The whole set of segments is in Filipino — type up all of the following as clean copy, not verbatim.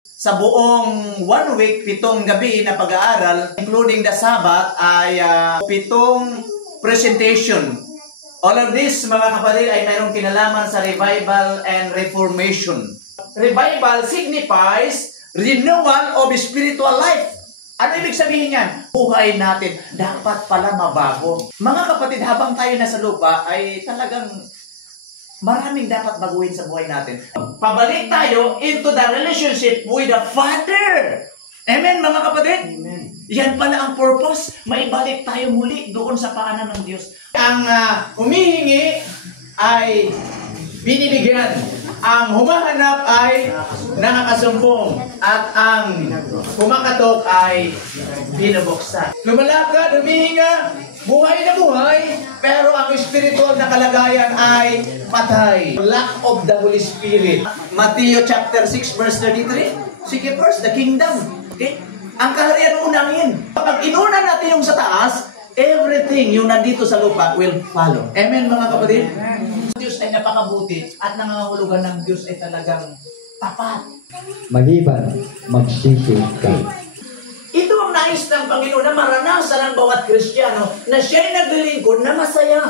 Sa buong 1 week, 7 gabi na pag-aaral, including the Sabbath, ay 7 presentation. All of this, mga kapatid, ay mayroong kinalaman sa revival and reformation. Revival signifies renewal of spiritual life. Ano ibig sabihin yan? Buhay natin dapat pala mabago. Mga kapatid, habang tayo nasa lupa, ay talagang maraming dapat baguhin sa buhay natin. Pabalik tayo into the relationship with the Father. Amen, mga kapatid? Amen. Yan pala ang purpose. Maibalik tayo muli doon sa paanan ng Diyos. Ang humihingi ay binibigyan. Ang humahanap ay nakakasumpong. At ang kumakatok ay binubuksan. Lumalakad, humihinga, buhay na buhay, pero ang spiritual na kalagayan ay patay. Lack of the Holy Spirit. Matthew chapter 6 verse 33. Sige first, the kingdom. Okay? Ang kaharian unangin. Kapag inuna natin yung sa taas, everything yung nandito sa lupa will follow. Amen, mga kapatid? Diyos ay napakabuti at nangangahulugan ng Diyos ay talagang tapat. Maliban, magsisi ka. Ito ang nais ng Panginoon na maranasan ng bawat Kristiyano na siya'y naglilingkod na masaya.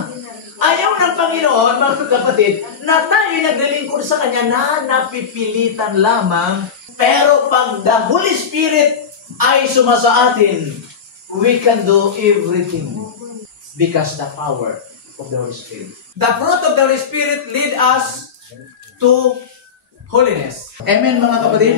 Ayaw ng Panginoon, mga kapatid, na tayo'y naglilingkod sa Kanya na napipilitan lamang. Pero pag the Holy Spirit ay sumasa atin, we can do everything because the power of the Holy Spirit. The fruit of the Holy Spirit lead us to holiness. Amen, mga kapatid?